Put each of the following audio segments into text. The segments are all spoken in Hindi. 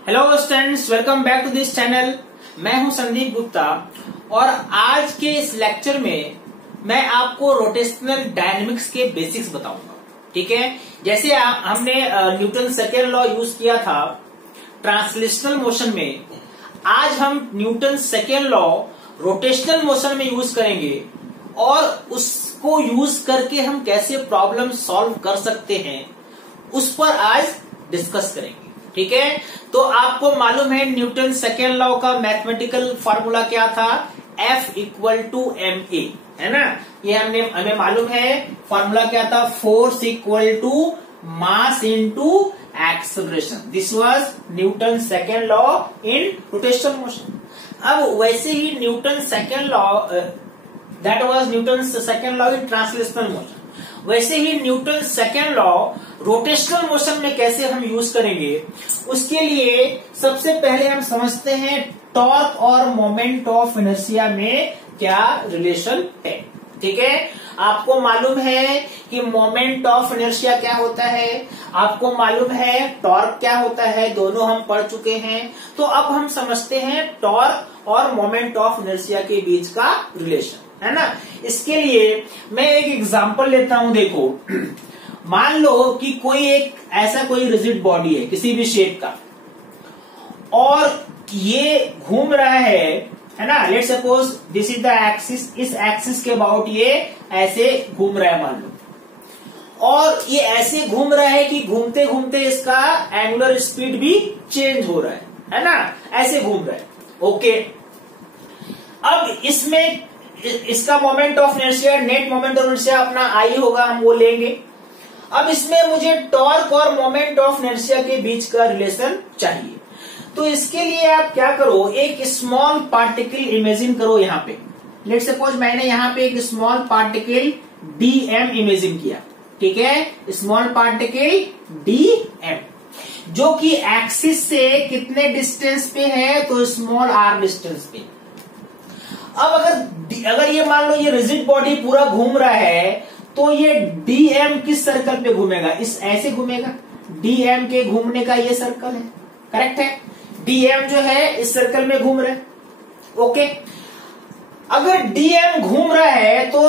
Hello students, welcome back to this channel. मैं हूं संदीप गुप्ता और आज के इस लेक्चर में मैं आपको रोटेशनल डायनेमिक्स के बेसिक्स बताऊंगा। ठीक है, जैसे हमने न्यूटन सेकेंड लॉ यूज किया था ट्रांसलेशनल मोशन में, आज हम Newton second law rotational motion में यूज करेंगे और उसको यूज करके हम कैसे प्रॉब्लम सॉल्व कर सकते हैं उस पर आज डिस्कस करेंगे। ठीक है, तो आपको मालूम है न्यूटन सेकेंड लॉ का मैथमेटिकल फॉर्मूला क्या था, F इक्वल टू ma, है ना। ये हमें मालूम है फॉर्मूला क्या था, force equal to mass into acceleration. This was Newton second law in rotational motion. अब वैसे ही Newton second law, that was Newton second law in translational motion, वैसे ही Newton second law rotational motion में कैसे हम यूज करेंगे, उसके लिए सबसे पहले हम समझते हैं टॉर्क और मोमेंट ऑफ इनर्शिया में क्या रिलेशन है। ठीक है, आपको मालूम है कि मोमेंट ऑफ इनर्शिया क्या होता है, आपको मालूम है टॉर्क क्या होता है, दोनों हम पढ़ चुके हैं। तो अब हम समझते हैं टॉर्क और मोमेंट ऑफ इनर्शिया के बीच का रिलेशन, है ना। इसके लिए मैं एक एग्जांपल लेता हूं। देखो, मान लो कि कोई एक ऐसा कोई रिजिड बॉडी है किसी भी शेप का और ये घूम रहा है ना। Let suppose this is the axis, इस एक्सिस के अबाउट ये ऐसे घूम रहा है मान लो, और ये ऐसे घूम रहा है कि घूमते घूमते इसका एंगुलर स्पीड भी चेंज हो रहा है ना, ऐसे घूम रहा है। ओके, अब इसमें इसका moment of inertia, net moment of inertia अपना आई होगा, हम वो लेंगे। अब इसमें मुझे टॉर्क और मोमेंट ऑफ इनर्शिया के बीच का रिलेशन चाहिए। तो इसके लिए आप क्या करो, एक स्मॉल पार्टिकल इमेजिन करो यहाँ पे। लेट सपोज मैंने यहाँ पे एक स्मॉल पार्टिकल dm इमेजिन किया। ठीक है, स्मॉल पार्टिकल dm जो कि एक्सिस से कितने डिस्टेंस पे है, तो स्मॉल r डिस्टेंस पे। अब अगर ये मान लो ये रिजिड बॉडी पूरा घूम रहा है, तो ये dm किस सर्कल पे घूमेगा, इस ऐसे घूमेगा। dm के घूमने का ये सर्कल है, करेक्ट है। dm जो है इस सर्कल में घूम रहा है। ओके, अगर dm घूम रहा है तो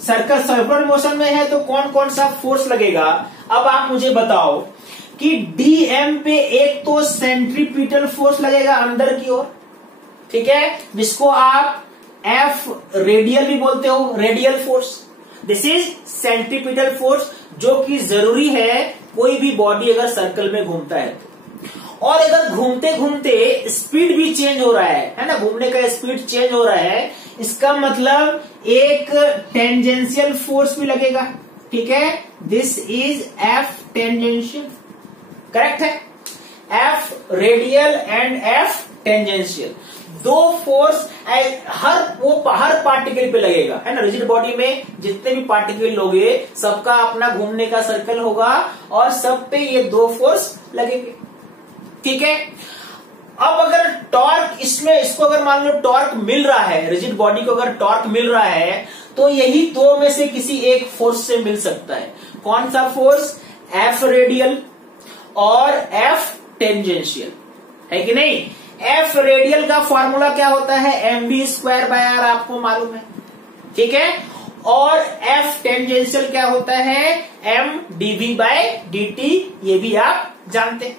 सर्कल सर्कुलर मोशन में है, तो कौन कौन सा फोर्स लगेगा। अब आप मुझे बताओ कि dm पे एक तो सेंट्रीपिटल फोर्स लगेगा अंदर की ओर, ठीक है, जिसको आप F रेडियल भी बोलते हो, radial force. This is centripetal force, जो कि जरूरी है कोई भी बॉडी अगर सर्कल में घूमता है तो। और अगर घूमते घूमते स्पीड भी चेंज हो रहा है ना, घूमने का स्पीड चेंज हो रहा है, इसका मतलब एक टेंजेंशियल फोर्स भी लगेगा। ठीक है, this is F tangential, correct है। F radial and F tangential, दो फोर्स हर पार्टिकल पे लगेगा, है ना। रिजिड बॉडी में जितने भी पार्टिकल लोगे सबका अपना घूमने का सर्कल होगा और सब पे ये दो फोर्स लगेंगे। ठीक है, अब अगर टॉर्क इसको अगर मान लो टॉर्क मिल रहा है, रिजिड बॉडी को अगर टॉर्क मिल रहा है, तो यही दो में से किसी एक फोर्स से मिल सकता है। कौन सा फोर्स, F रेडियल और F टेंजेंशियल, है कि नहीं। F रेडियल का फॉर्मूला क्या होता है, mv²/r, आपको मालूम है। ठीक है, और F टेंजेंशियल क्या होता है, mdv/dt, ये भी आप जानते हैं।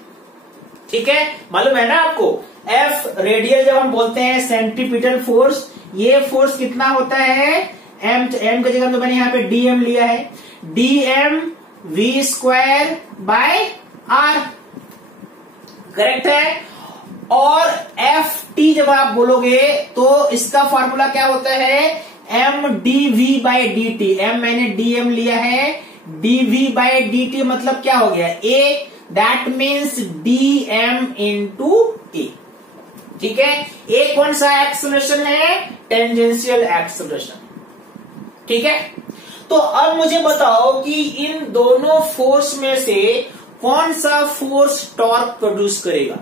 ठीक है, मालूम है ना आपको। F रेडियल जब हम बोलते हैं सेंट्रीपिटल फोर्स, ये फोर्स कितना होता है, m की जगह तो मैंने यहाँ पे dm लिया है, dm v²/r, करेक्ट है। और ft जब आप बोलोगे तो इसका फॉर्मूला क्या होता है, mdv/dt। m मैंने dm लिया है, dv/dt मतलब क्या हो गया, a, that means dm into a। ठीक है, a कौन सा एक्सेलरेशन है, टेंजेंशियल एक्सेलरेशन। ठीक है, तो अब मुझे बताओ कि इन दोनों फोर्स में से कौन सा फोर्स टॉर्क प्रोड्यूस करेगा।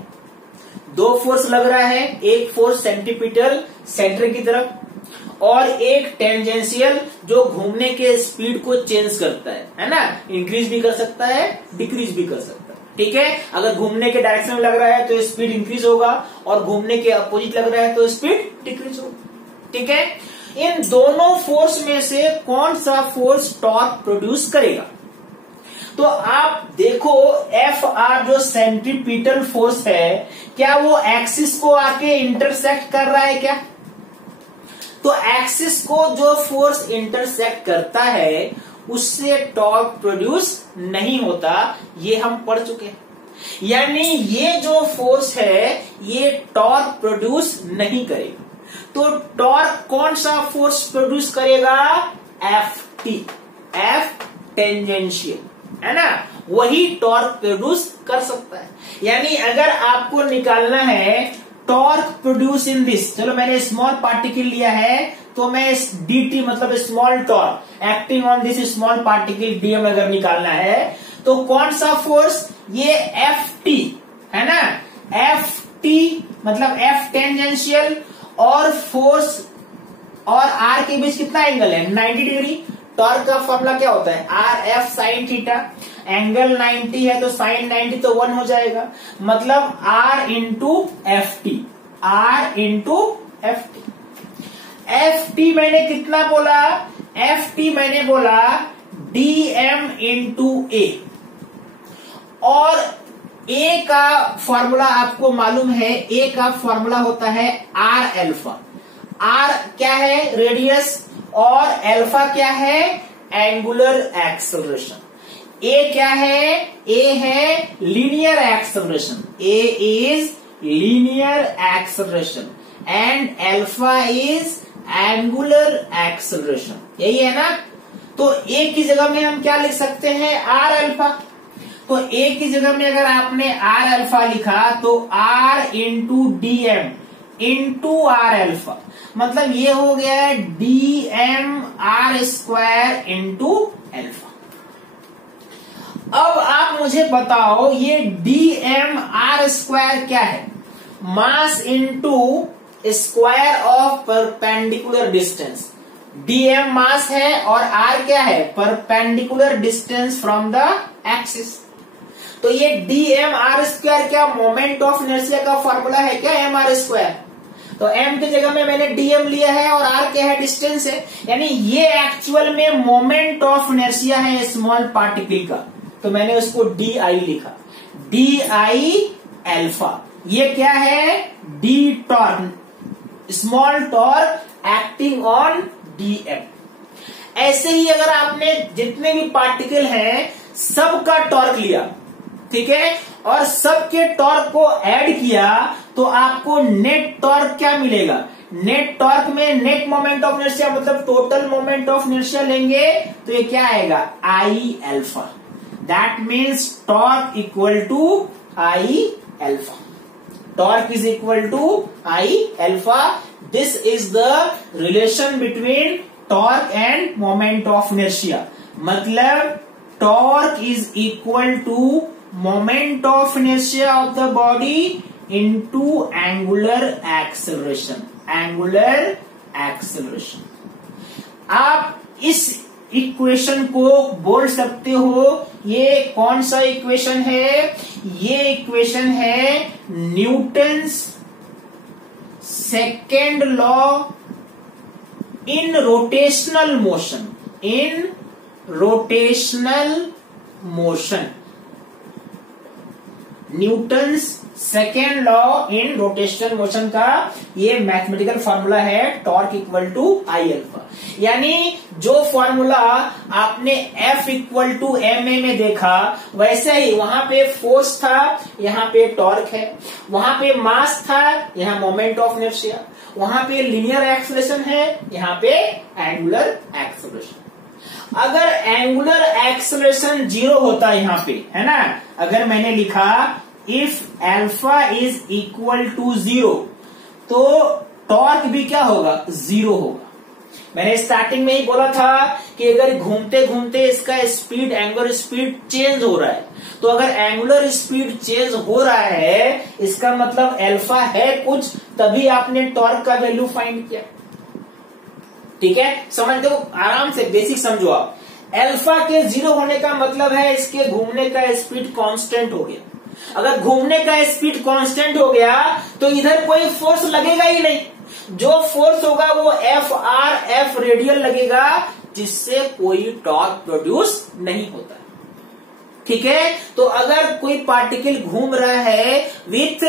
दो फोर्स लग रहा है, एक फोर्स सेंट्रीपिटल सेंटर की तरफ और एक टेंजेंशियल जो घूमने के स्पीड को चेंज करता है ना, इंक्रीज भी कर सकता है, डिक्रीज भी कर सकता है। ठीक है, अगर घूमने के डायरेक्शन में लग रहा है तो स्पीड इंक्रीज होगा और घूमने के अपोजिट लग रहा है तो स्पीड डिक्रीज होगा। ठीक है, इन दोनों फोर्स में से कौन सा फोर्स टॉर्क प्रोड्यूस करेगा? तो आप देखो Fr जो सेंट्रीपिटल फोर्स है, क्या वो एक्सिस को आके इंटरसेक्ट कर रहा है क्या? तो एक्सिस को जो फोर्स इंटरसेक्ट करता है उससे टॉर्क प्रोड्यूस नहीं होता, ये हम पढ़ चुके हैं। यानी ये जो फोर्स है ये टॉर्क प्रोड्यूस नहीं करेगा। तो टॉर्क कौन सा फोर्स प्रोड्यूस करेगा? Ft, F टेंजेंशियल, है ना, वही टॉर्क प्रोड्यूस कर सकता है। यानी अगर आपको निकालना है टॉर्क प्रोड्यूस इन दिस, चलो मैंने स्मॉल पार्टिकल लिया है तो मैं इस dt मतलब small torque acting on this small particle dm अगर निकालना है तो कौन सा फोर्स? ये Ft है ना, Ft मतलब F टेंजेंशियल और फोर्स और r के बीच कितना एंगल है? 90 डिग्री। टॉर्क का फॉर्मूला क्या होता है? R F sine theta, angle 90 है तो साइन 90 तो 1 हो जाएगा, मतलब R into F T, R into F T. F T मैंने कितना बोला? एफ टी मैंने बोला dm इंटू ए, और A का फॉर्मूला आपको मालूम है, A का फॉर्मूला होता है R अल्फा। R क्या है? रेडियस, और अल्फा क्या है? Angular acceleration. A क्या है? A है linear acceleration, A is linear acceleration and alpha is angular acceleration, यही है ना। तो A की जगह में हम क्या लिख सकते हैं? R alpha. तो A की जगह में अगर आपने R अल्फा लिखा तो R into D M into R alpha, मतलब ये हो गया है dm r square into alpha. अब आप मुझे बताओ ये dm r स्क्वायर क्या है? Mass into square of perpendicular distance. dm मास है और r क्या है? Perpendicular distance from the axis. तो ये dm r स्क्वायर क्या मोमेंट ऑफ इनर्शिया का फॉर्मूला है क्या? m r square. तो m की जगह में मैंने dm लिया है और r क्या है? डिस्टेंस है। यानी ये एक्चुअल में मोमेंट ऑफ इनर्शिया है स्मॉल पार्टिकल का, तो मैंने उसको di लिखा, di अल्फा। ये क्या है? d torque, small torque acting on dm। ऐसे ही अगर आपने जितने भी पार्टिकल हैं सबका टॉर्क लिया, ठीक है, और सबके टॉर्क को ऐड किया तो आपको नेट टॉर्क क्या मिलेगा? नेट टॉर्क में नेट मोमेंट ऑफ इनर्शिया मतलब टोटल मोमेंट ऑफ इनर्शिया लेंगे तो ये क्या आएगा? I alpha. That means torque equal to I alpha. Torque is equal to I alpha. This is the relation between torque and moment of inertia, मतलब torque is equal to moment of inertia of the body into angular acceleration, angular acceleration. आप इस इक्वेशन को बोल सकते हो, ये कौन सा इक्वेशन है? ये इक्वेशन है Newton's second law in rotational motion, in rotational motion. Newton's second law in rotational motion का ये मैथमेटिकल फॉर्मूला है torque equal to I alpha. यानी जो फॉर्मूला आपने F equal to M A में देखा वैसे ही वहां पे फोर्स था, यहाँ पे टॉर्क है, वहां पे मास था, यहाँ मोमेंट ऑफ इनर्शिया, वहां पे लीनियर एक्सेलरेशन है, यहाँ पे एंगुलर एक्सेलरेशन। अगर एंगुलर एक्सेलरेशन 0 होता है यहाँ पे, है ना, अगर मैंने लिखा if alpha is equal to 0 तो टॉर्क भी क्या होगा? 0 होगा। मैंने स्टार्टिंग में ही बोला था कि अगर घूमते घूमते इसका स्पीड, एंगुलर स्पीड चेंज हो रहा है, तो अगर एंगुलर स्पीड चेंज हो रहा है इसका मतलब अल्फा है कुछ, तभी आपने टॉर्क का वैल्यू फाइंड किया। ठीक है, समझ दो, आराम से बेसिक समझो आप। अल्फा के 0 होने का मतलब है इसके घूमने का स्पीड कांस्टेंट हो गया। अगर घूमने का स्पीड कांस्टेंट हो गया तो इधर कोई फोर्स लगेगा ही नहीं, जो फोर्स होगा वो एफ रेडियल लगेगा, जिससे कोई टॉर्क प्रोड्यूस नहीं होता। ठीक है, तो अगर कोई पार्टिकल घूम रहा है विथ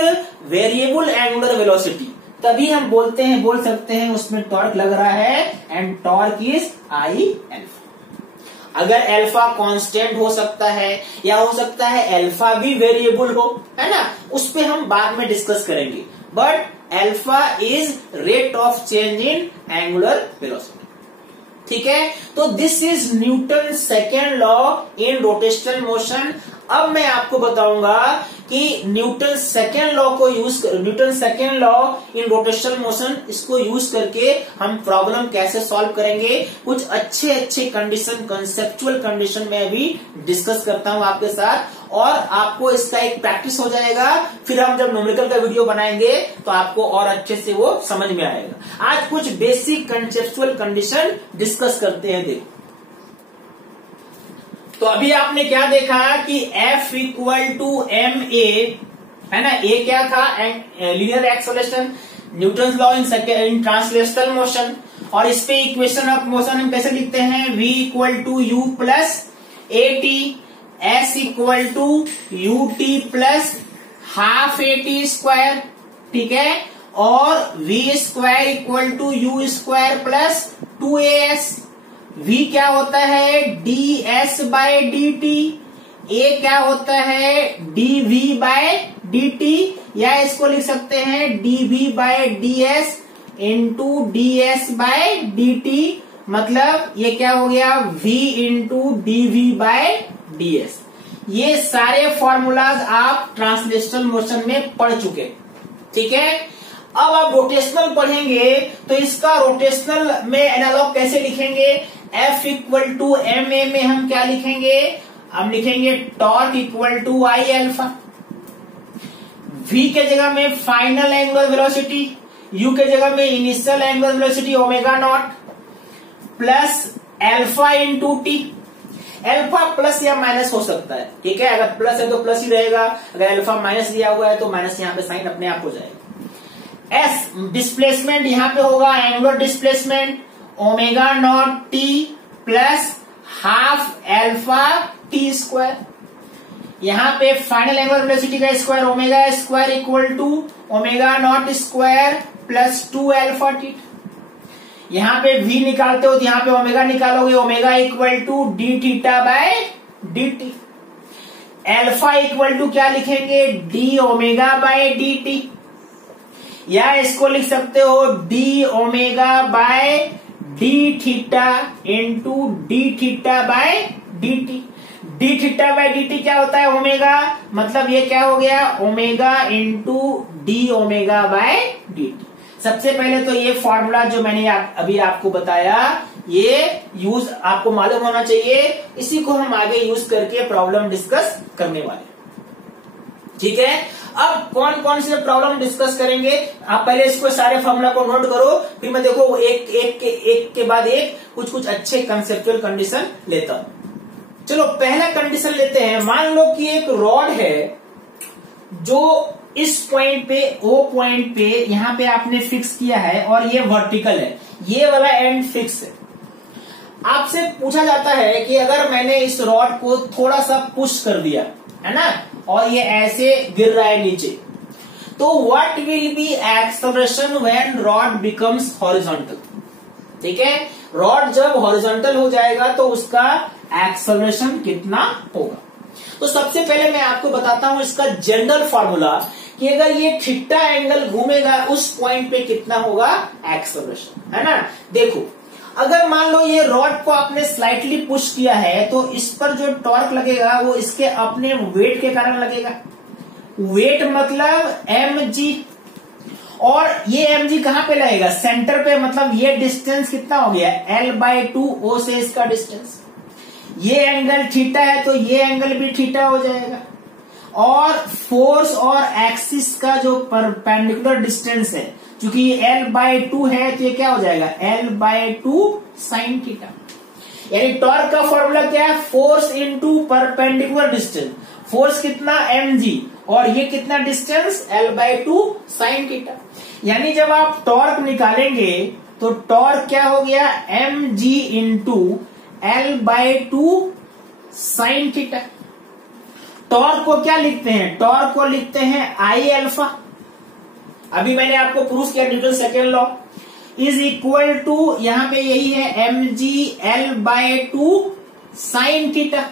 वेरिएबल एंगुलर वेलोसिटी, तभी हम बोल सकते हैं उसमें टॉर्क लग रहा है, and torque is I alpha. अगर एल्फा कांस्टेंट हो सकता है या हो सकता है एल्फा भी वेरिएबल हो, है ना, उस पे हम बाद में डिस्कस करेंगे, but alpha is rate of change in angular velocity. ठीक है, तो this is Newton second law in rotational motion. अब मैं आपको बताऊंगा कि Newton second law in rotational motion, इसको यूज करके हम प्रॉब्लम कैसे सॉल्व करेंगे। कुछ अच्छे कंडीशन, कंसेप्चुअल कंडीशन में भी डिस्कस करता हूं आपके साथ, और आपको इसका एक प्रैक्टिस हो जाएगा। फिर हम जब न्यूमेरिकल का वीडियो बनाएंगे तो आपको और अच्छे से वो समझ में आएगा। आज कुछ बेसिक कंसेप्चुअल कंडीशन डिस्कस करते हैं। देखो, तो अभी आपने क्या देखा कि F equal to M A, है ना, ए क्या था, linear acceleration, Newton law in translational motion, और इस पे इक्वेशन ऑफ मोशन हम कैसे लिखते हैं, V equal to U plus A T, S equal to U T plus half A T square. ठीक है, और V square equal to U square plus 2as। V क्या होता है, ds by D T, A क्या होता है, dv बाय डी टी, या इसको लिख सकते हैं dv by ds into ds by D T, मतलब ये क्या हो गया, v into dv by ds। ये सारे फॉर्मूलाज आप ट्रांसलेशनल मोशन में पढ़ चुके। ठीक है, अब आप रोटेशनल पढ़ेंगे तो इसका रोटेशनल में एनालॉग कैसे लिखेंगे। F equal to M A में हम क्या लिखेंगे, हम लिखेंगे torque equal to I alpha. V के जगह में फाइनल एंगुलर वेलोसिटी, U के जगह में initial angular velocity omega naught, plus alpha into T. Alpha plus या माइनस हो सकता है, ठीक है, अगर प्लस है तो प्लस ही रहेगा, अगर एल्फा माइनस दिया हुआ है तो माइनस यहाँ पे साइन अपने आप हो जाएगा। एस डिस्प्लेसमेंट यहाँ पे होगा angular displacement omega naught T plus half alpha T square. यहाँ पे फाइनल एंगुलर वेलोसिटी का square omega square equal to omega naught square plus 2 alpha T. यहाँ पे v निकालते हो तो यहाँ पे ओमेगा निकालोगे, omega equal to D theta by D T. Alpha equal to क्या लिखेंगे, D omega by D T, या इसको लिख सकते हो D omega by D theta into D theta by D T. D theta by D T क्या होता है, ओमेगा, मतलब ये क्या हो गया, omega into D omega by D T. सबसे पहले तो ये फॉर्मूला जो मैंने अभी आपको बताया, ये यूज आपको मालूम होना चाहिए, इसी को हम आगे यूज करके प्रॉब्लम डिस्कस करने वाले। ठीक है, अब कौन कौन से प्रॉब्लम डिस्कस करेंगे, आप पहले इसको सारे फॉर्मूला को नोट करो, फिर मैं देखो एक के बाद एक कुछ अच्छे कंसेप्चुअल कंडीशन लेता हूं। चलो पहला कंडीशन लेते हैं। मान लो कि एक रॉड है जो इस पॉइंट पे, ओ पॉइंट पे यहां पे आपने फिक्स किया है, और ये वर्टिकल है, ये वाला एंड फिक्स है। आपसे पूछा जाता है कि अगर मैंने इस रॉड को थोड़ा सा पुश कर दिया, है ना, और ये ऐसे गिर रहा है नीचे, तो what will be acceleration when rod becomes horizontal. ठीक है, रॉड जब हॉरिजॉन्टल हो जाएगा तो उसका एक्सेलरेशन कितना होगा। तो सबसे पहले मैं आपको बताता हूं इसका जनरल फॉर्मूला, कि अगर ये थीटा एंगल घूमेगा उस पॉइंट पे कितना होगा एक्सेलरेशन, है ना। देखो, अगर मान लो ये रॉड को आपने स्लाइटली पुश किया है तो इस पर जो टॉर्क लगेगा वो इसके अपने वेट के कारण लगेगा। वेट मतलब mg, और ये mg कहां पे लगेगा, सेंटर पे, मतलब ये डिस्टेंस कितना हो गया, l/2 O से इसका डिस्टेंस। ये एंगल थीटा है तो ये एंगल भी थीटा हो जाएगा, और फोर्स और एक्सिस का जो परपेंडिकुलर डिस्टेंस है, क्योंकि ये l/2 है तो ये क्या हो जाएगा, l/2 साइन थीटा। यानी टॉर्क का फॉर्मूला क्या है, force into perpendicular distance. Force कितना mg, और ये कितना डिस्टेंस l/2 sin थीटा। यानी जब आप टॉर्क निकालेंगे तो टॉर्क क्या हो गया, mg into l/2 sin theta. Torque को क्या लिखते हैं, टॉर्क को लिखते हैं I अल्फा। अभी मैंने आपको प्रूफ किया Newton second law is equal to, यहां पे यही है mg l/2 sin थीटा।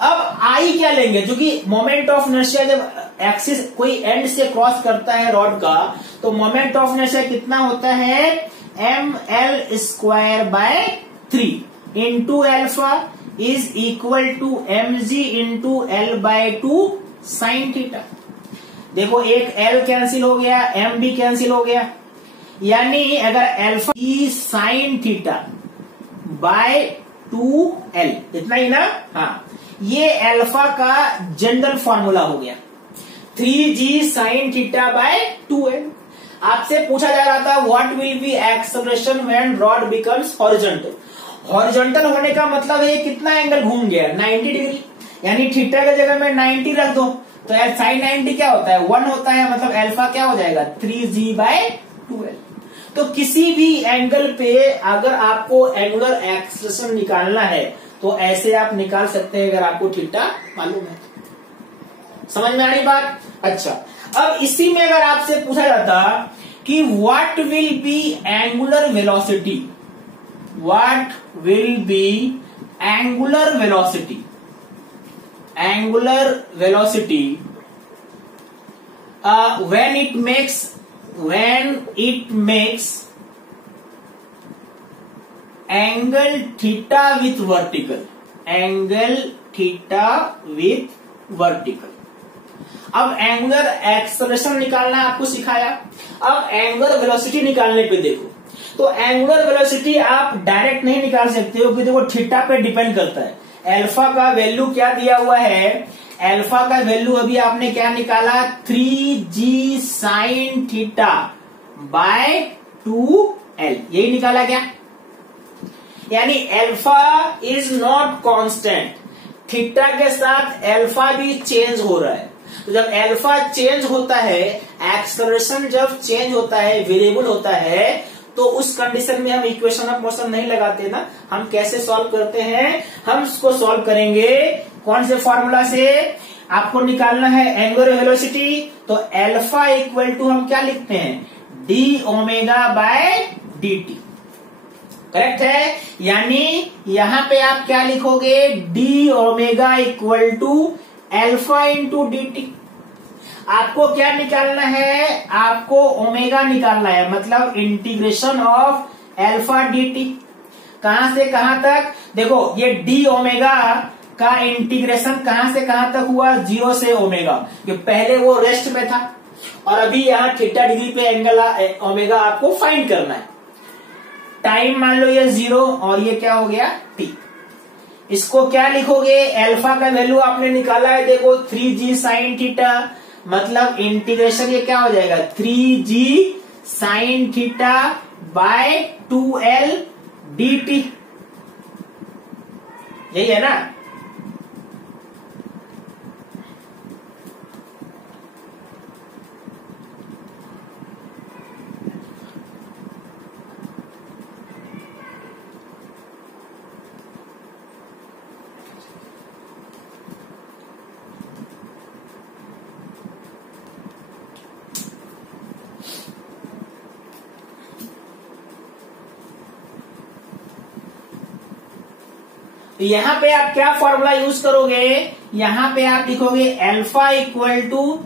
अब I क्या लेंगे, जो कि मोमेंट ऑफ इनर्शिया, जब एक्सिस कोई एंड से क्रॉस करता है रॉड का तो मोमेंट ऑफ इनर्शिया कितना होता है, ml²/3 into alpha is equal to mg into l/2 sin theta. देखो एक L कैंसिल हो गया, M भी कैंसिल हो गया, यानी अगर alpha E sine theta by 2L, इतना ही ना, हाँ, ये अल्फा का जनरल फॉर्मूला हो गया 3g sine theta by 2L। आपसे पूछा जा रहा था what will be acceleration when rod becomes horizontal. Horizontal होने का मतलब है कितना एंगल घूम गया, 90 डिग्री, यानी थीटा की जगह में 90 रख दो तो साइन 90 क्या होता है, 1 होता है, मतलब अल्फा क्या हो जाएगा 3g बाय 2L। तो किसी भी एंगल पे अगर आपको एंगुलर एक्सेलरेशन निकालना है तो ऐसे आप निकाल सकते हैं अगर आपको थीटा मालूम है। समझ में आ रही बात? अच्छा, अब इसी में अगर आपसे पूछा जाता कि what will be angular velocity, what will be angular velocity, angular velocity when it makes angle theta with vertical, angle theta with vertical। अब एंगुलर एक्सेलरेशन निकालना आपको सिखाया, अब एंगुलर वेलोसिटी निकालने पे देखो, तो एंगुलर वेलोसिटी आप डायरेक्ट नहीं निकाल सकते हो क्योंकि देखो थीटा पे डिपेंड करता है। अल्फा का वैल्यू क्या दिया हुआ है, अल्फा का वैल्यू अभी आपने क्या निकाला 3g sine theta by 2L, यही निकाला क्या, यानी alpha is not constant, theta के साथ अल्फा भी चेंज हो रहा है। तो जब अल्फा चेंज होता है, एक्सेलरेशन जब चेंज होता है, वेरिएबल होता है, तो उस कंडीशन में हम इक्वेशन ऑफ मोशन नहीं लगाते ना। हम कैसे सॉल्व करते हैं, हम इसको सॉल्व करेंगे कौन से फॉर्मूला से, आपको निकालना है एंगुलर वेलोसिटी, तो अल्फा इक्वल टू हम क्या लिखते हैं D omega by D T, correct है। यानी यहां पे आप क्या लिखोगे, D omega equal to alpha into D T. आपको क्या निकालना है, आपको ओमेगा निकालना है, मतलब integration of alpha D T, कहां से कहां तक, देखो ये डी ओमेगा का इंटीग्रेशन कहां से कहां तक हुआ, 0 से ओमेगा, कि पहले वो रेस्ट में था और अभी यहाँ थीटा डिग्री पे एंगल ओमेगा आपको फाइंड करना है। टाइम मान लो ये 0 और ये क्या हो गया t। इसको क्या लिखोगे, अल्फा का वैल्यू आपने निकाला है, देखो 3g साइन थीटा, मतलब इंटीग्रेशन ये क्या हो जाएगा 3g sine theta by 2L dt, यही है ना। यहां पे आप क्या फॉर्मूला यूज करोगे, यहां पे आप लिखोगे alpha equal to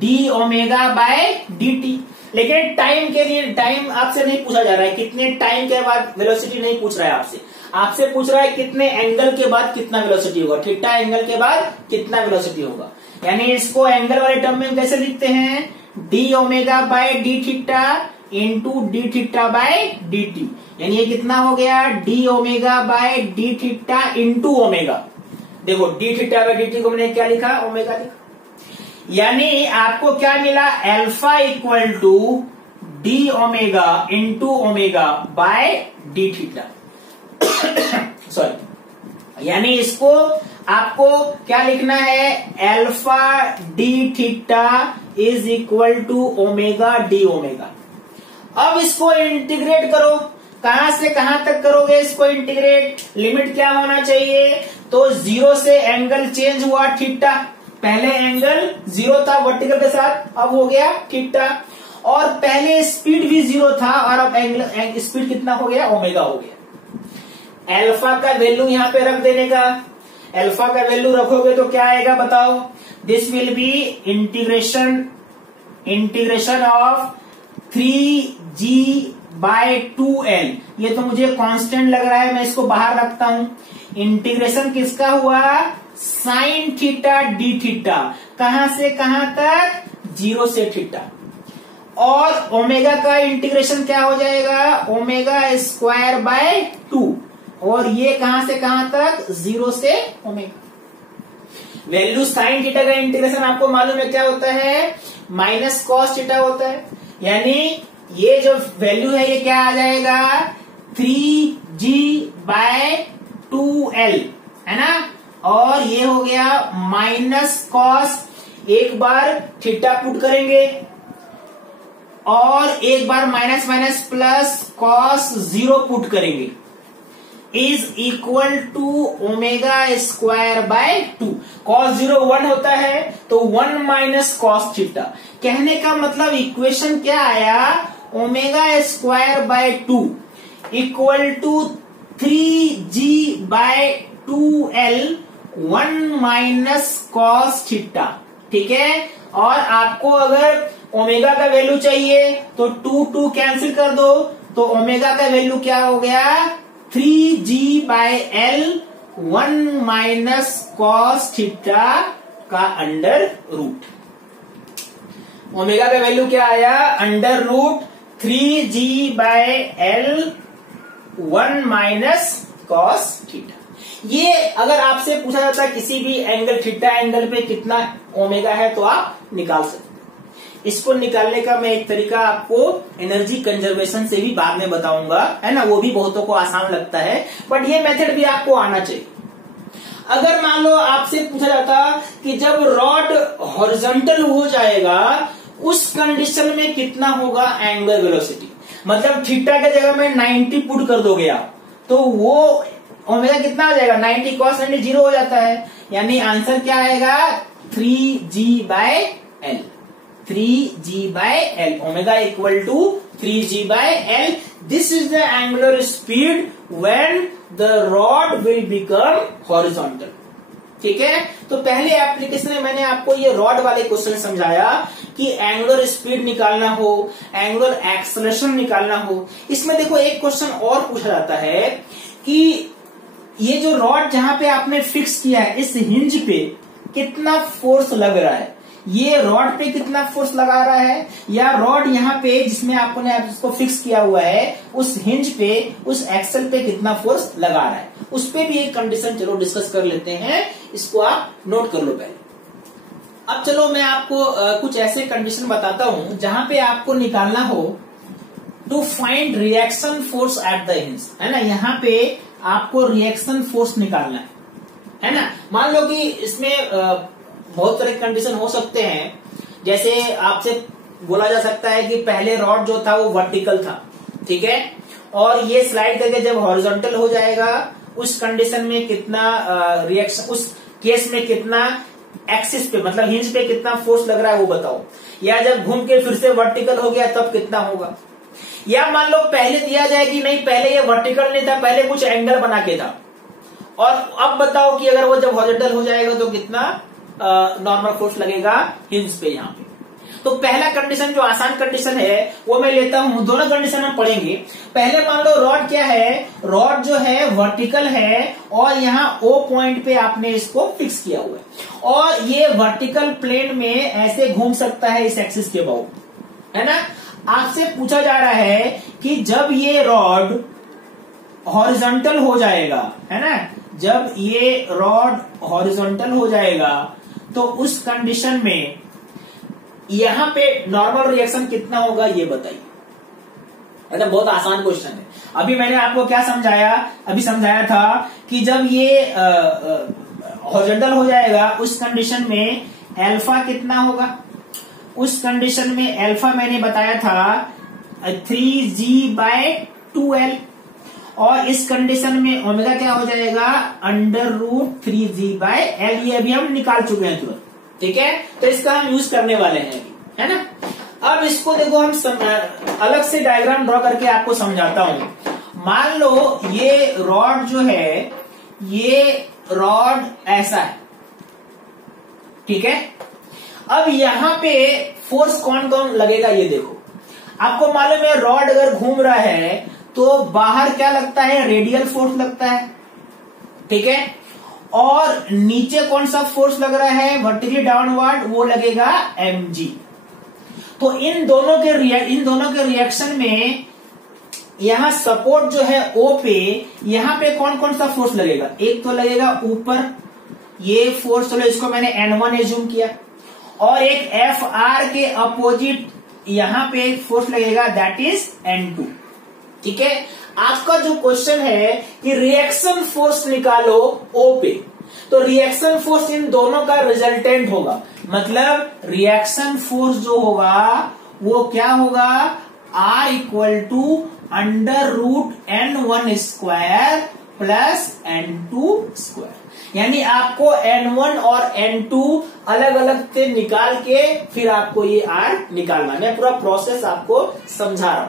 D omega by D T. लेकिन टाइम के लिए, टाइम आपसे नहीं पूछा जा रहा है, कितने टाइम के बाद वेलोसिटी नहीं पूछ रहा है आपसे, आपसे पूछ रहा है कितने एंगल के बाद कितना वेलोसिटी होगा, थीटा एंगल के बाद कितना वेलोसिटी होगा। यानी इसको एंगल वाले टर्म में कैसे लिखते हैं, D omega by D theta into D theta by D t, यानी ये कितना हो गया d omega by D theta into omega. देखो d theta by D t को मैंने क्या लिखा, ओमेगा लिखा। यानी आपको क्या मिला, alpha equal to D omega into omega by D theta sorry, यानी इसको आपको क्या लिखना है, alpha D theta is equal to omega D omega. अब इसको इंटीग्रेट करो, कहां से कहां तक करोगे इसको इंटीग्रेट, लिमिट क्या होना चाहिए, तो 0 से एंगल चेंज हुआ थीटा, पहले एंगल 0 था वर्टिकल के साथ, अब हो गया थीटा, और पहले स्पीड भी 0 था और अब एंगल स्पीड कितना हो गया, ओमेगा हो गया। अल्फा का वैल्यू यहां पे रख देने का, अल्फा का वैल्यू रखोगे तो क्या आएगा बताओ, this will be integration of 3g by 2l। ये तो मुझे कांस्टेंट लग रहा है, मैं इसको बाहर रखता हूं। इंटीग्रेशन किसका हुआ, साइन थीटा डी थीटा, कहां से कहां तक, 0 से थीटा, और ओमेगा का इंटीग्रेशन क्या हो जाएगा, ओमेगा स्क्वायर बाय 2, और ये कहां से कहां तक, 0 से ओमेगा। वैल्यू साइन थीटा का इंटीग्रेशन आपको मालूम है क्या होता है, माइनस कॉस थीटा होता है, यानी ये जो वैल्यू है ये क्या आ जाएगा, 3g बाय 2l, है ना, और ये हो गया माइनस कॉस, एक बार थीटा पुट करेंगे और एक बार minus minus plus cos 0 put करेंगे, is equal to omega square by 2। Cos 0 1 होता है तो 1 माइनस कॉस थीटा, कहने का मतलब इक्वेशन क्या आया, omega square by 2 equal to 3g by 2l 1 minus cos theta, ठीक है। और आपको अगर ओमेगा का वैल्यू चाहिए तो 2 कैंसिल कर दो, तो ओमेगा का वैल्यू क्या हो गया, 3g by l 1 minus cos theta का अंडर रूट। ओमेगा का वैल्यू क्या आया, under root 3g by l 1 minus cos theta. ये अगर आपसे पूछा जाता है किसी भी एंगल थीटा एंगल पे कितना ओमेगा है तो आप निकाल सकते हैं। इसको निकालने का मैं एक तरीका आपको एनर्जी कंजर्वेशन से भी बाद में बताऊंगा, है ना, वो भी बहुतों को आसान लगता है, बट ये मेथड भी आपको आना चाहिए। अगर मान लो आपसे पूछा जाता कि जब रॉड हॉरिजॉन्टल हो जाएगा उस कंडीशन में कितना होगा एंगुलर वेलोसिटी, मतलब थीटा के जगह में 90 पुट कर दोगे आप, तो वो ओमेगा कितना हो जाएगा, 90 कॉस 90 0 हो जाता है, यानी आंसर क्या आएगा, 3g by l, 3g by l, omega equal to 3g by l। This is the angular speed when the rod will become horizontal, ठीक है। तो पहले एप्लीकेशन में मैंने आपको ये रॉड वाले क्वेश्चन समझाया कि एंगुलर स्पीड निकालना हो, एंगुलर एक्सेलरेशन निकालना हो। इसमें देखो एक क्वेश्चन और पूछा जाता है कि ये जो रॉड जहां पे आपने फिक्स किया है इस हिंज पे कितना फोर्स लग रहा है, ये रॉड पे कितना फोर्स लगा रहा है, या रॉड यहाँ पे जिसमें आपने इसको फिक्स किया हुआ है उस हिंज पे उस एक्सल पे कितना फोर्स लगा रहा है, उस पे भी एक कंडीशन चलो डिस्कस कर लेते हैं, इसको आप नोट कर लो पहले। अब चलो मैं आपको कुछ ऐसे कंडीशन बताता हूं जहां पे आपको निकालना हो to find reaction force at the hinge, है ना, यहाँ पे आपको रिएक्शन फोर्स निकालना है ना। मान लो कि इसमें बहुत तरह के कंडीशन हो सकते हैं, जैसे आपसे बोला जा सकता है कि पहले रॉड जो था वो वर्टिकल था, ठीक है, और ये स्लाइड करके जब हॉरिजॉन्टल हो जाएगा उस कंडीशन में कितना रिएक्शन, उस केस में कितना एक्सिस पे मतलब हिंज पे कितना फोर्स लग रहा है वो बताओ, या जब घूम के फिर से वर्टिकल हो गया तब कितना होगा, या मान लो पहले दिया जाए कि नहीं पहले ये वर्टिकल नहीं था, पहले कुछ एंगल बना के था, और अब बताओ कि अगर वो जब हॉरिजॉन्टल हो जाएगा तो कितना नॉर्मल फोर्स लगेगा हिंज पे यहाँ पे। तो पहला कंडीशन जो आसान कंडीशन है वो मैं लेता हूं, दोनों कंडीशन हम पढ़ेंगे। पहले मान लो रॉड क्या है, रॉड जो है वर्टिकल है और यहाँ O पॉइंट पे आपने इसको फिक्स किया हुआ है, और ये वर्टिकल प्लेन में ऐसे घूम सकता है इस एक्सिस के अबाउट, है ना। आपसे पूछा जा रहा है कि जब ये रॉड हॉरिजॉन्टल हो जाएगा, है ना, जब ये रॉड हॉरिजॉन्टल हो जाएगा तो उस कंडीशन में यहां पे नॉर्मल रिएक्शन कितना होगा ये बताइए, है ना। बहुत आसान क्वेश्चन है। अभी मैंने आपको क्या समझाया, अभी समझाया था कि जब ये हॉरिजॉन्टल हो जाएगा, उस कंडीशन में अल्फा कितना होगा? उस कंडीशन में अल्फा मैंने बताया था 3g/2l, और इस कंडीशन में ओमेगा क्या हो जाएगा? √3g/l। ये अभी हम निकाल चुके हैं तुरंत, ठीक है। तो इसका हम यूज करने वाले हैं अभी, है ना। अब इसको देखो, हम अलग से डायग्राम ड्रॉ करके आपको समझाता हूं। मान लो ये रॉड जो है, ये रॉड ऐसा है, ठीक है। अब यहां पे फोर्स कौन कौन लगेगा ये देखो। आपको मालूम है रॉड अगर घूम रहा है तो बाहर क्या लगता है? रेडियल फोर्स लगता है, ठीक है। और नीचे कौन सा फोर्स लग रहा है? वर्टिकली डाउनवर्ड, वो लगेगा mg। तो इन दोनों के रिएक्शन में यहां सपोर्ट जो है O पे, यहां पे कौन कौन सा फोर्स लगेगा? एक तो लगेगा ऊपर, ये फोर्स, चलो इसको मैंने N1 एज्यूम किया, और एक FR के अपोजिट यहां पे एक फोर्स लगेगा, दैट इज N2, ठीक है। आपका जो क्वेश्चन है कि रिएक्शन फोर्स निकालो O पे, तो रिएक्शन फोर्स इन दोनों का रिजल्टेंट होगा, मतलब रिएक्शन फोर्स जो होगा वो क्या होगा? R = √N1² plus N2²। यानी आपको N1 और N2 अलग अलग से निकाल के फिर आपको ये R निकालना। मैं पूरा प्रोसेस आपको समझा रहा हूं।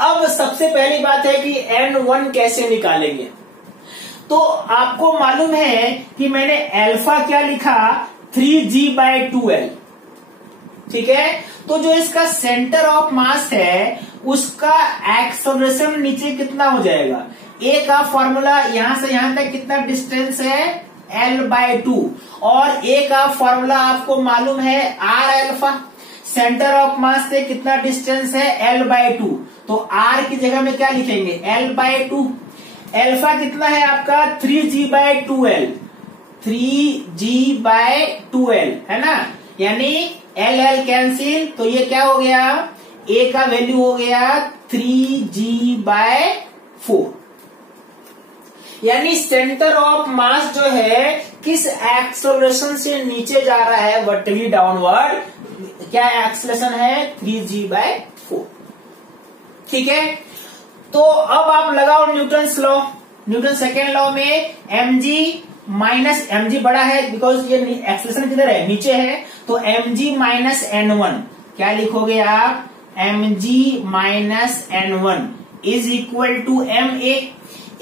अब सबसे पहली बात है कि N1 कैसे निकालेंगे। तो आपको मालूम है कि मैंने अल्फा क्या लिखा? 3g/2l, ठीक है। तो जो इसका सेंटर ऑफ मास है उसका एक्सेलरेशन नीचे कितना हो जाएगा? ए का फॉर्मूला यहां से यहां तक कितना डिस्टेंस है? l/2, और ए का फॉर्मूला आपको मालूम है r alpha. Centre of mass से कितना डिस्टेंस है? l/2। तो r की जगह में क्या लिखेंगे? l/2। अल्फा कितना है आपका? 3g/2l, 3g/2l, है ना। यानी l कैंसिल, तो ये क्या हो गया? a का वैल्यू हो गया 3g/4। यानी सेंटर ऑफ मास जो है किस एक्सेलरेशन से नीचे जा रहा है? Vertically downward. क्या एक्सेलरेशन है? 3g/4, ठीक है। तो अब आप लगाओ Newton's law. Newton second law में mg बड़ा है, बिकॉज ये एक्सेलरेशन किधर है? नीचे है। तो mg - n1 क्या लिखोगे आप? mg - n1 is equal to ma।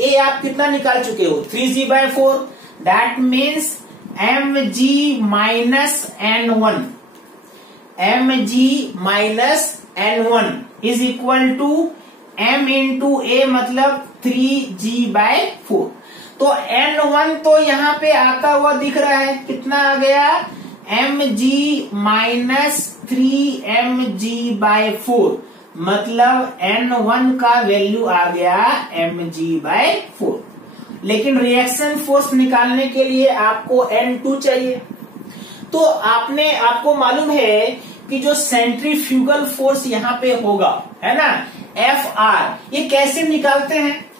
A आप कितना निकाल चुके हो? 3g/4। That means mg - n1 is equal to m × a, मतलब 3g/4। तो n1 तो यहां पे आता हुआ दिख रहा है, कितना आ गया? mg - 3mg/4, मतलब n1 का वैल्यू आ गया mg/4। लेकिन रिएक्शन फोर्स निकालने के लिए आपको n2 चाहिए। तो आपको मालूम है कि जो सेंट्रीफ्यूगल फोर्स यहाँ पे होगा, है ना, Fr, ये कैसे निकालते हैं?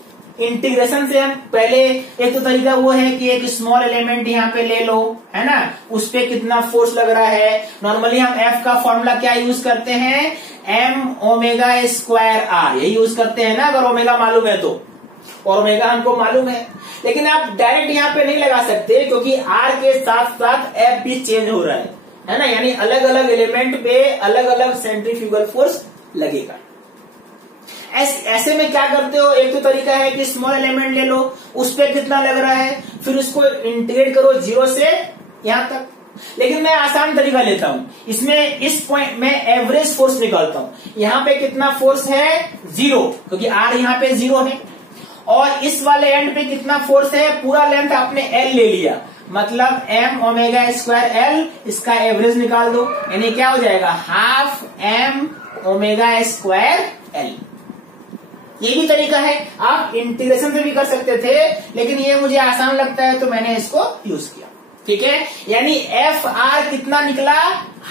इंटीग्रेशन से हम पहले, एक तो तरीका वो है कि एक स्मॉल एलिमेंट यहाँ पे ले लो, है ना, उस पे कितना फोर्स लग रहा है। नॉर्मली हम F का फॉर्मूला क्या यूज करते हैं? m⍵²r, यही यूज करते हैं ना, अगर ओमेगा मालूम है तो, और ओमेगा हमको मालूम है। लेकिन आप डायरेक्ट यहाँ पे नहीं लगा सकते, क्योंकि R के साथ साथ F भी चेंज हो रहा है ना। यानी अलग अलग एलिमेंट पे अलग अलग सेंट्रीफ्यूगल फोर्स लगेगा। ऐसे में क्या करते हो? एक तो तरीका है कि स्मॉल एलिमेंट ले लो, उस पे कितना लग रहा है, फिर उसको इंटीग्रेट करो 0 से यहां तक। लेकिन मैं आसान तरीका लेता हूं, इसमें इस पॉइंट में एवरेज फोर्स निकालता हूं। यहाँ पे कितना फोर्स है? 0, क्योंकि R यहाँ पे 0 है। और इस वाले एंड पे कितना फोर्स है? पूरा लेंथ आपने L ले लिया, मतलब m⍵²L, इसका एवरेज निकाल दो, यानी क्या हो जाएगा? ½ m⍵²L। ये भी तरीका है, आप इंटीग्रेशन से भी कर सकते थे, लेकिन ये मुझे आसान लगता है तो मैंने इसको यूज किया, ठीक है। यानी Fr कितना निकला?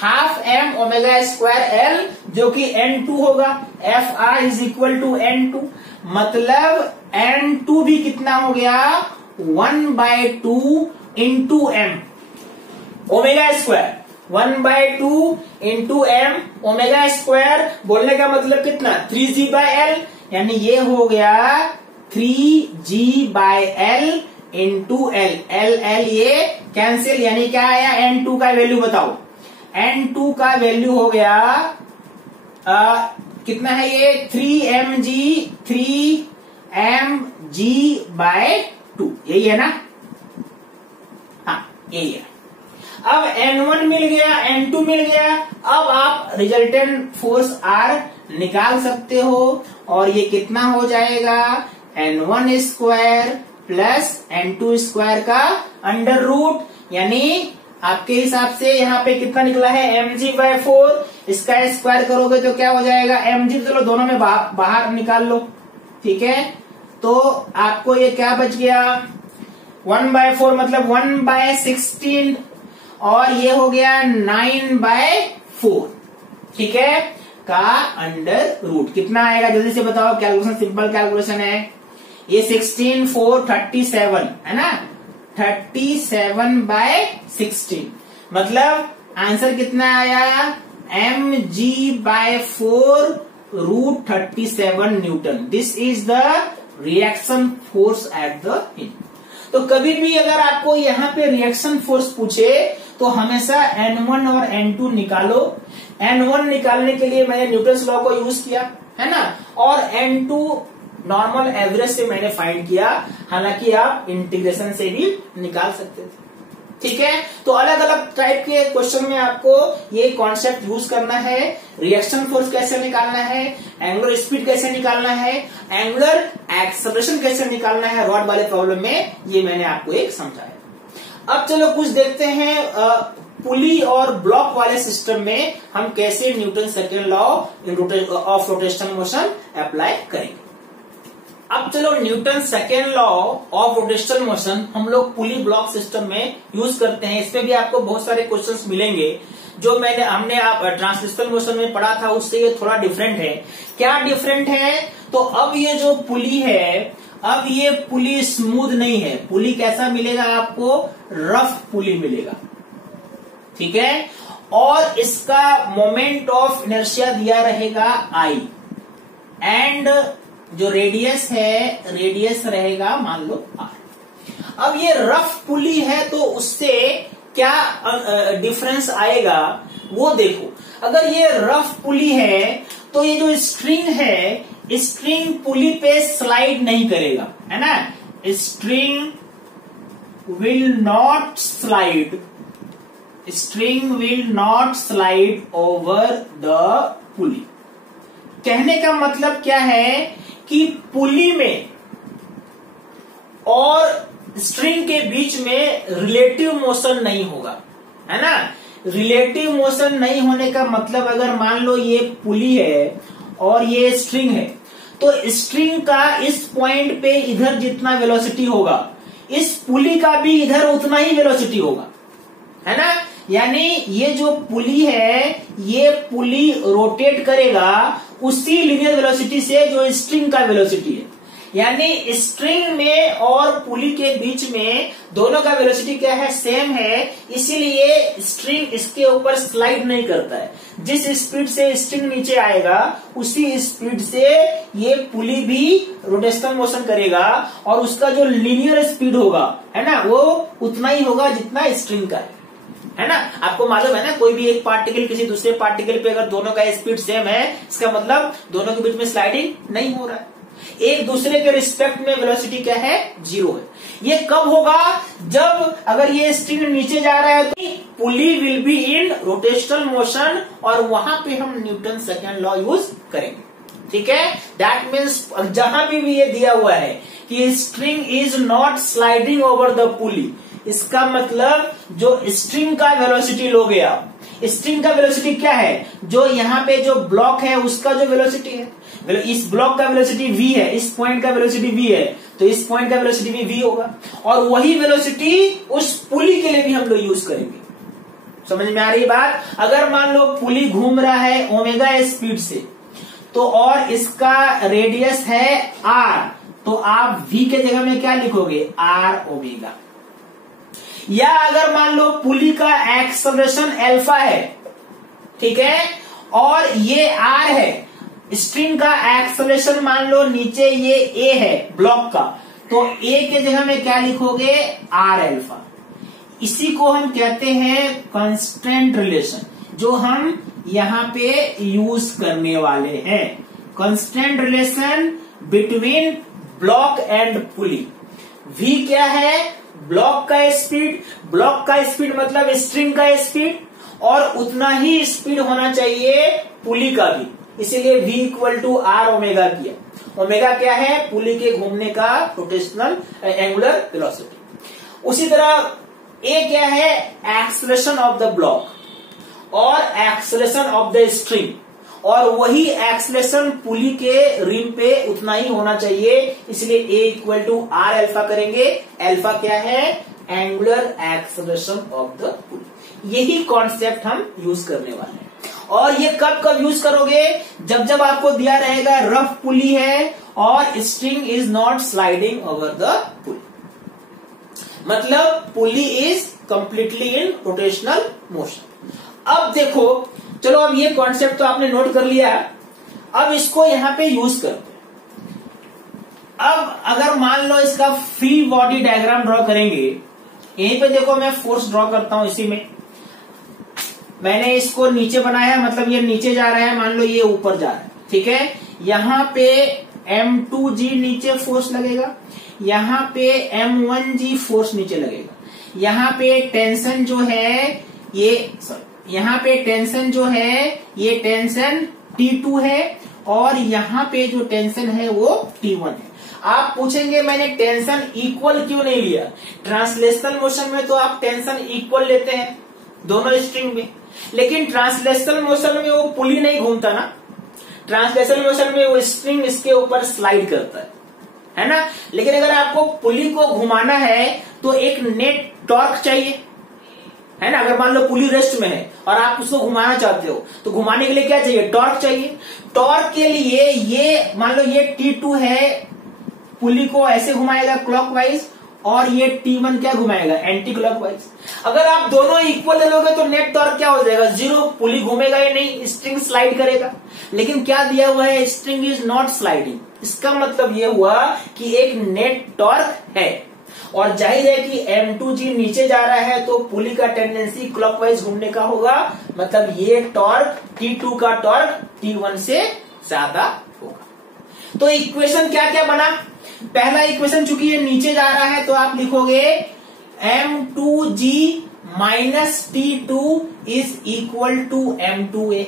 ½ m⍵²L, जो कि N2 होगा। Fr is equal to N2, मतलब N2 भी कितना हो गया? 1/2 into M omega square, 1/2 into M omega square. बोलने का मतलब कितना, 3g/l, यानी ये हो गया 3g/l इंटू एल। एल ये कैंसिल, यानी क्या आया, n2 का वैल्यू बताओ। n2 का वैल्यू हो गया कितना है ये, 3mg/2, यही है ना, हाँ यही है। अब N1 मिल गया, N2 मिल गया। अब आप रिजल्टेंट फोर्स R निकाल सकते हो, और ये कितना हो जाएगा, N1 square plus N2 square का अंडर रूट, यानी आपके हिसाब से यहाँ पे कितना निकला है, mg/4। इसका स्क्वायर करोगे तो क्या हो जाएगा, mg, चलो दोनों में बाहर निकाल लो, ठीक है। तो आपको ये क्या बच गया, 1/4 मतलब 1/16, और ये हो गया 9/4, ठीक है, का अंडर रूट। कितना आएगा जल्दी से बताओ, कैलकुलेशन सिंपल कैलकुलेशन है ये, 16 4 37 है ना, 37/16, मतलब आंसर कितना आया, mg/4 √37 Newton. This is the reaction force at the hit. तो कभी भी अगर आपको यहाँ पे रिएक्शन फोर्स पूछे तो हमेशा N1 और N2 निकालो। N1 निकालने के लिए मैंने न्यूटन्स लॉ को यूज किया है ना, और N2 नॉर्मल एवरेज से मैंने फाइंड किया, हालांकि आप इंटीग्रेशन से भी निकाल सकते थे, ठीक है। तो अलग अलग टाइप के क्वेश्चन में आपको ये कॉन्सेप्ट यूज करना है। रिएक्शन फोर्स कैसे निकालना है, एंगुलर स्पीड कैसे निकालना है, एंगुलर एक्सेलरेशन कैसे निकालना है रॉड वाले प्रॉब्लम में, ये मैंने आपको एक समझाया। अब चलो कुछ देखते हैं पुली और ब्लॉक वाले सिस्टम में हम कैसे Newton second law of rotational motion apply करेंगे। अब चलो Newton second law of rotational motion हम लोग पुली ब्लॉक सिस्टम में यूज करते हैं। इसमें भी आपको बहुत सारे क्वेश्चंस मिलेंगे जो हमने आप ट्रांसलेशनल मोशन में पढ़ा था, उससे ये थोड़ा डिफरेंट है। क्या डिफरेंट है, तो अब ये जो पुली है, अब ये पुली स्मूथ नहीं है, पुली कैसा मिलेगा आपको, रफ पुली मिलेगा, ठीक है। और इसका मोमेंट ऑफ इनर्शिया दिया रहेगा I, एंड जो रेडियस है, रेडियस रहेगा मान लो R। अब ये रफ पुली है तो उससे क्या डिफरेंस आएगा वो देखो। अगर ये रफ पुली है तो ये जो स्ट्रिंग है, स्ट्रिंग पुली पे स्लाइड नहीं करेगा, है ना, string will not slide, string will not slide over the पुली। कहने का मतलब क्या है कि पुली में और स्ट्रिंग के बीच में रिलेटिव मोशन नहीं होगा, है ना। रिलेटिव मोशन नहीं होने का मतलब, अगर मान लो ये पुली है और ये स्ट्रिंग है, तो स्ट्रिंग का इस पॉइंट पे इधर जितना वेलोसिटी होगा, इस पुली का भी इधर उतना ही वेलोसिटी होगा, है ना। यानी ये जो पुली है, ये पुली रोटेट करेगा उसी लीनियर वेलोसिटी से जो स्ट्रिंग का वेलोसिटी है। यानी स्ट्रिंग में और पुली के बीच में दोनों का वेलोसिटी क्या है, सेम है, इसीलिए स्ट्रिंग इसके ऊपर स्लाइड नहीं करता है। जिस स्पीड से स्ट्रिंग नीचे आएगा उसी स्पीड से ये पुली भी रोटेशनल मोशन करेगा, और उसका जो लीनियर स्पीड होगा, है ना, वो उतना ही होगा जितना स्ट्रिंग का है ना। आपको मालूम है ना, कोई भी एक पार्टिकल किसी दूसरे पार्टिकल पे अगर दोनों का स्पीड सेम है, इसका मतलब दोनों के बीच में स्लाइडिंग नहीं हो रहा है। एक दूसरे के रिस्पेक्ट में वेलोसिटी क्या है, 0 है। ये कब होगा, जब अगर ये स्ट्रिंग नीचे जा रहा है तो pulley will be in rotational motion, और वहां पे हम न्यूटन सेकेंड लॉ यूज करेंगे, ठीक है। दैट मीन्स जहां भी ये दिया हुआ है कि string is not sliding over the पुली, इसका मतलब जो स्ट्रिंग का वेलोसिटी लोगे आप, स्ट्रिंग का वेलोसिटी क्या है, जो यहाँ पे जो ब्लॉक है उसका जो वेलोसिटी है, इस ब्लॉक का वेलोसिटी v है, इस पॉइंट का वेलोसिटी v है, तो इस पॉइंट का वेलोसिटी भी v होगा, और वही वेलोसिटी उस पुली के लिए भी हम लोग यूज करेंगे। समझ में आ रही बात। अगर मान लो पुली घूम रहा है ओमेगा स्पीड से, तो और इसका रेडियस है r, तो आप v के जगह में क्या लिखोगे, r ओमेगा। या अगर मान लो पुली का एक्सेलरेशन अल्फा है, ठीक है, और ये आर है, स्ट्रिंग का एक्सेलरेशन मान लो नीचे ये ए है ब्लॉक का, तो ए के जगह में क्या लिखोगे, आर अल्फा। इसी को हम कहते हैं कांस्टेंट रिलेशन, जो हम यहां पे यूज करने वाले हैं। Constant relation between block and pulley. V क्या है, ब्लॉक का स्पीड, ब्लॉक का स्पीड मतलब स्ट्रिंग का स्पीड, और उतना ही स्पीड होना चाहिए पुली का भी, इसीलिए V equal to R omega किया। ओमेगा क्या है, पुली के घूमने का रोटेशनल एंगुलर वेलोसिटी। उसी तरह A क्या है, एक्सेलरेशन ऑफ द ब्लॉक और एक्सेलरेशन ऑफ द स्ट्रिंग, और वही एक्सेलरेशन पुली के रिम पे उतना ही होना चाहिए, इसलिए A equal to R alpha करेंगे। अल्फा क्या है, angular acceleration of the pulley. यही कॉन्सेप्ट हम यूज करने वाले हैं। और ये कब कब यूज करोगे, जब जब आपको दिया रहेगा रफ पुली है और string is not sliding over the pulley, मतलब pulley is completely in rotational motion. अब देखो, चलो अब ये कॉन्सेप्ट तो आपने नोट कर लिया, अब इसको यहां पे यूज करते हैं। अब अगर मान लो इसका फ्री बॉडी डायग्राम ड्रॉ करेंगे, यहीं पे देखो मैं फोर्स ड्रॉ करता हूं, इसी में मैंने इसको नीचे बनाया, मतलब ये नीचे जा रहा है, मान लो ये ऊपर जा रहा है, ठीक है। यहां पे M2G नीचे फोर्स लगेगा, यहां पे M1G फोर्स नीचे लगेगा, यहां पे टेंशन जो है यहाँ पे टेंशन जो है ये टेंशन T2 है, और यहाँ पे जो टेंशन है वो T1 है। आप पूछेंगे मैंने टेंशन इक्वल क्यों नहीं लिया, ट्रांसलेशनल मोशन में तो आप टेंशन इक्वल लेते हैं दोनों स्ट्रिंग में, लेकिन ट्रांसलेशनल मोशन में वो पुली नहीं घूमता ना, ट्रांसलेशनल मोशन में वो स्ट्रिंग इसके ऊपर स्लाइड करता है ना। लेकिन अगर आपको पुली को घुमाना है तो एक नेट टॉर्क चाहिए, है ना। अगर मान लो पुली रेस्ट में है और आप उसको घुमाना चाहते हो, तो घुमाने के लिए क्या चाहिए, टॉर्क चाहिए। टॉर्क के लिए ये मान लो ये T2 है, पुली को ऐसे घुमाएगा क्लॉकवाइज, और ये T1 क्या घुमाएगा, एंटी क्लॉकवाइज। अगर आप दोनों इक्वल ले लोगे तो नेट टॉर्क क्या हो जाएगा, जीरो, पुली घूमेगा ही नहीं, स्ट्रिंग स्लाइड करेगा। लेकिन क्या दिया हुआ है, स्ट्रिंग इज नॉट स्लाइडिंग, इसका मतलब ये हुआ कि एक नेट टॉर्क है, और जाहिर है कि M2G नीचे जा रहा है तो पुली का टेंडेंसी क्लॉकवाइज घूमने का होगा, मतलब ये टॉर्क T2 का टॉर्क T1 से ज्यादा होगा। तो इक्वेशन क्या क्या बना, पहला इक्वेशन चूंकि ये नीचे जा रहा है तो आप लिखोगे M2G minus T2 is equal to M2A।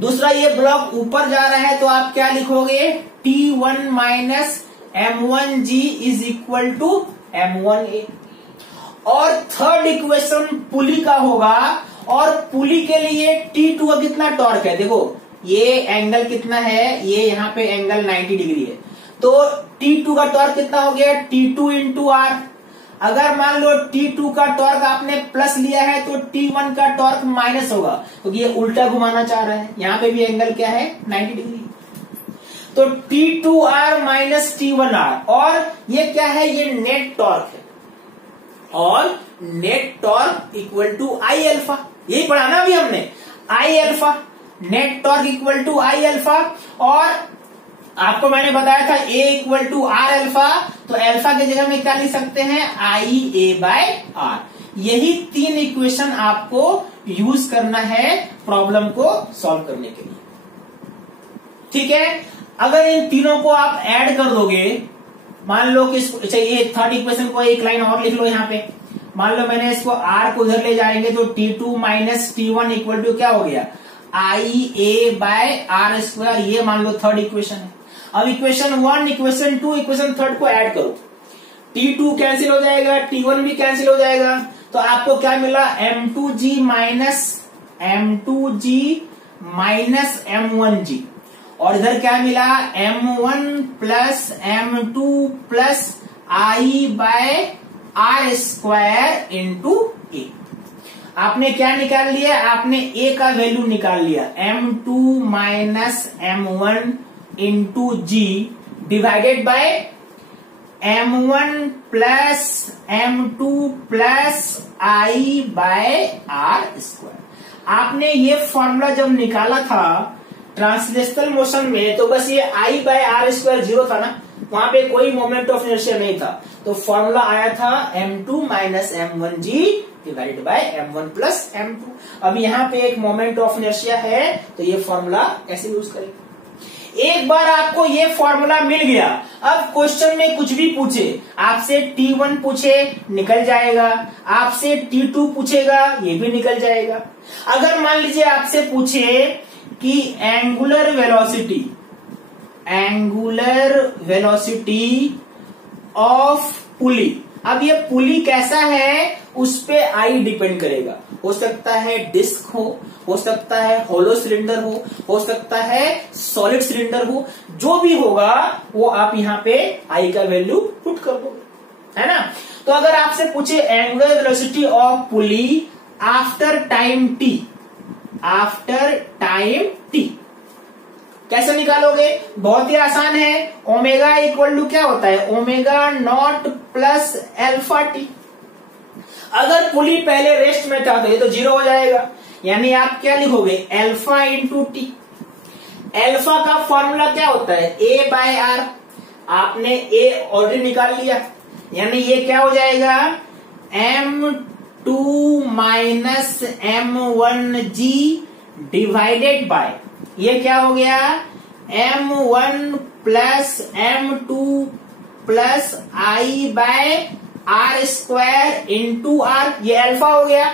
दूसरा, ये ब्लॉक ऊपर जा रहा है तो आप क्या लिखोगे, T1 minus M1G is equal to M1A। और थर्ड इक्वेशन पुली का होगा, और पुली के लिए T2 का कितना टॉर्क है, देखो ये एंगल कितना है, ये यहाँ पे एंगल 90 डिग्री है, तो T2 का टॉर्क कितना हो गया, T2 इंटू आर। अगर मान लो T2 का टॉर्क आपने प्लस लिया है तो T1 का टॉर्क माइनस होगा, क्योंकि ये उल्टा घुमाना चाह रहा है, यहाँ पे भी एंगल क्या है, 90 डिग्री। तो T2R माइनस T1R, और ये क्या है, ये नेट टॉर्क है, और net torque equal to I alpha, यही पढ़ा ना अभी हमने, I alpha, net torque equal to I alpha. और आपको मैंने बताया था A equal to R alpha, तो अल्फा की जगह में क्या लिख सकते हैं, IA बाय आर। यही तीन इक्वेशन आपको यूज करना है प्रॉब्लम को सॉल्व करने के लिए, ठीक है। अगर इन तीनों को आप ऐड कर दोगे, मान लो कि ये थर्ड इक्वेशन को एक लाइन और लिख लो यहाँ पे, मान लो मैंने इसको R को उधर ले जाएंगे तो T2 minus T1 equal to क्या हो गया, IA बाय आर स्क्वायर, ये मान लो थर्ड इक्वेशन है। अब इक्वेशन 1, इक्वेशन 2, इक्वेशन 3 को ऐड करो, T2 कैंसिल हो जाएगा, T1 भी कैंसिल हो जाएगा, तो आपको क्या मिला, M2G माइनस M1G, और इधर क्या मिला, M1 plus M2 plus I by are square into a. आपने क्या निकाल लिया, आपने A का वैल्यू निकाल लिया, M2 minus M1 into G divided by m1 plus m2 plus I by r square. आपने ये फॉर्मूला जब निकाला था ट्रांसलेशनल मोशन में, तो बस ये I बाय r स्क्वायर 0 था ना, वहां पे कोई मोमेंट ऑफ इनर्शिया नहीं था, तो फॉर्मूला आया था m2 minus m1g divided by m1 plus m2। अब यहाँ पे एक मोमेंट ऑफ इनर्शिया है, तो ये फॉर्मूला कैसे यूज करेंगे। एक बार आपको ये फॉर्मूला मिल गया, अब क्वेश्चन में कुछ भी पूछे, आपसे T1 पूछे निकल जाएगा, आपसे T2 पूछेगा ये भी निकल जाएगा। अगर मान लीजिए आपसे पूछे कि एंगुलर वेलोसिटी ऑफ पुली, अब ये पुली कैसा है उस पे आई डिपेंड करेगा। हो सकता है डिस्क हो सकता है होलो सिलेंडर हो सकता है सॉलिड सिलेंडर हो, जो भी होगा वो आप यहाँ पे आई का वैल्यू पुट कर दोगे, है ना। तो अगर आपसे पूछे angular velocity of pulley after time T, कैसे निकालोगे, बहुत ही आसान है। ओमेगा इक्वल टू क्या होता है, omega naught plus alpha T. अगर पुली पहले रेस्ट में था तो ये तो 0 हो जाएगा, यानी आप क्या लिखोगे, एल्फा इंटू टी। एल्फा का फॉर्मूला क्या होता है, ए बाय आर। आपने ए ऑलरेडी निकाल लिया, यानी ये क्या हो जाएगा, m2 minus m1g divided by, ये क्या हो गया, m1 plus m2 plus I by are square into R, ये अल्फा हो गया,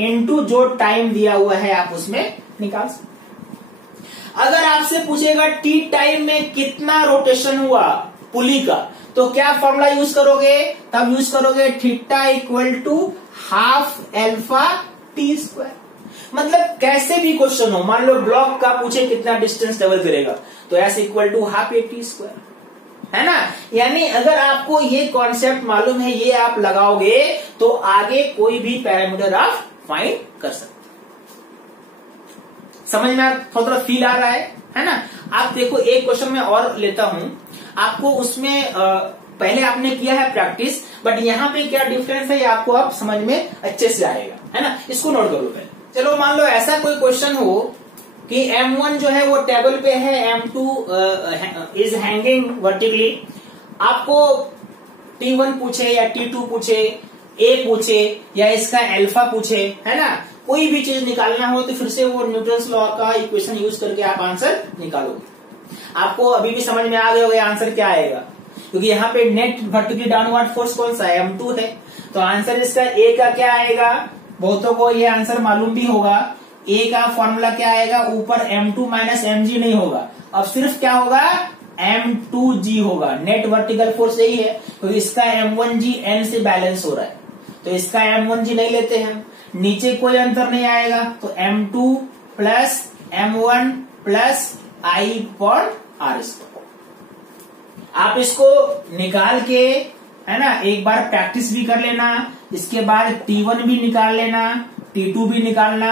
इंटू जो टाइम दिया हुआ है आप उसमें निकाल सकते। अगर आपसे पूछेगा टी टाइम में कितना रोटेशन हुआ पुली का, तो क्या फॉर्मूला यूज करोगे, तब यूज करोगे theta equal to half alpha T square. मतलब कैसे भी क्वेश्चन हो, मान लो ब्लॉक का पूछे कितना डिस्टेंस ट्रेवल करेगा, तो S equal to half A T square, है ना। यानी अगर आपको ये कॉन्सेप्ट मालूम है, ये आप लगाओगे तो आगे कोई भी पैरामीटर आप फाइंड कर सकते। समझ में थोड़ा फील आ रहा है ना। आप देखो एक क्वेश्चन में और लेता हूं आपको, उसमें पहले आपने किया है प्रैक्टिस, बट यहाँ पे क्या डिफरेंस है ये आपको अब समझ में अच्छे से आएगा, है ना। इसको नोट कर लो पहले। चलो मान लो ऐसा कोई क्वेश्चन हो कि M1 जो है वो टेबल पे है, M2 इज हैंगिंग वर्टिकली। आपको T1 पूछे या T2 पूछे, A पूछे या इसका अल्फा पूछे, है ना, कोई भी चीज निकालना हो तो फिर से वो न्यूटन्स लॉ का इक्वेशन यूज करके आप आंसर निकालोगे। आपको अभी भी समझ में आ गया होगा आंसर क्या आएगा, क्योंकि यहाँ पे नेट वर्टिकली डाउनवर्ड फोर्स कौन सा है, M2 है। तो आंसर इसका A का क्या आएगा, बहुतों को ये आंसर मालूम भी होगा। A का फॉर्मूला क्या आएगा, ऊपर m2 माइनस mg नहीं होगा, अब सिर्फ क्या होगा, m2g होगा। नेट वर्टिकल फोर्स यही है, तो इसका m1g n से बैलेंस हो रहा है, तो इसका m1g नहीं लेते हैं, नीचे कोई अंतर नहीं आएगा, तो m2 plus m1 plus I पर r स्क्वायर। आप इसको निकाल के, है ना, एक बार प्रैक्टिस भी कर लेना, इसके बाद T1 भी निकाल लेना, T2 भी निकालना,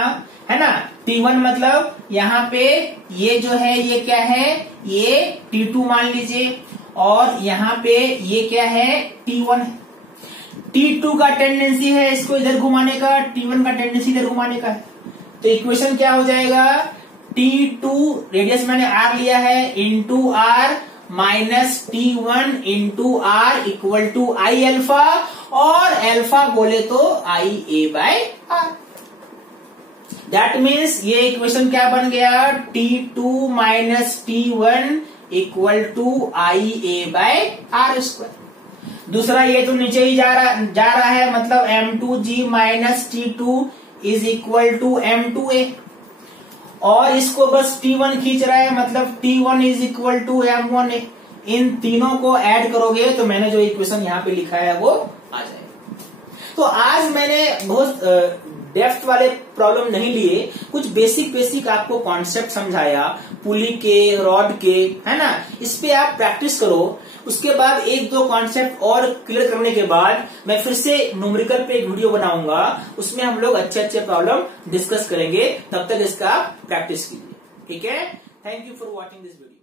है ना। T1 मतलब यहाँ पे ये जो है ये क्या है, ये T2 मान लीजिए, और यहाँ पे ये क्या है, T1 है। T2 का टेंडेंसी है इसको इधर घुमाने का, T1 का टेंडेंसी इधर घुमाने का है, तो इक्वेशन क्या हो जाएगा, T2 रेडियस मैंने R लिया है into R minus T1 into R equal to I alpha, और अल्फा बोले तो I A बाय R। दैट मीन्स ये इक्वेशन क्या बन गया, T2 minus T1 equal to I A बाय R स्क्वायर। दूसरा ये तो नीचे ही जा रहा है, मतलब M2G minus T2 is equal to M2A, और इसको बस T1 खींच रहा है, मतलब T1 is equal to M1A। इन तीनों को ऐड करोगे तो मैंने जो इक्वेशन यहाँ पे लिखा है वो आ जाएगा। तो आज मैंने बहुत डेप्थ वाले प्रॉब्लम नहीं लिए, कुछ बेसिक आपको कॉन्सेप्ट समझाया पुली के, रॉड के, है ना। इस पे आप प्रैक्टिस करो, उसके बाद एक दो कॉन्सेप्ट और क्लियर करने के बाद मैं फिर से न्यूमेरिकल पे एक वीडियो बनाऊंगा, उसमें हम लोग अच्छे प्रॉब्लम डिस्कस करेंगे। तब तक इसका प्रैक्टिस कीजिए, ठीक है। Thank you for watching this video.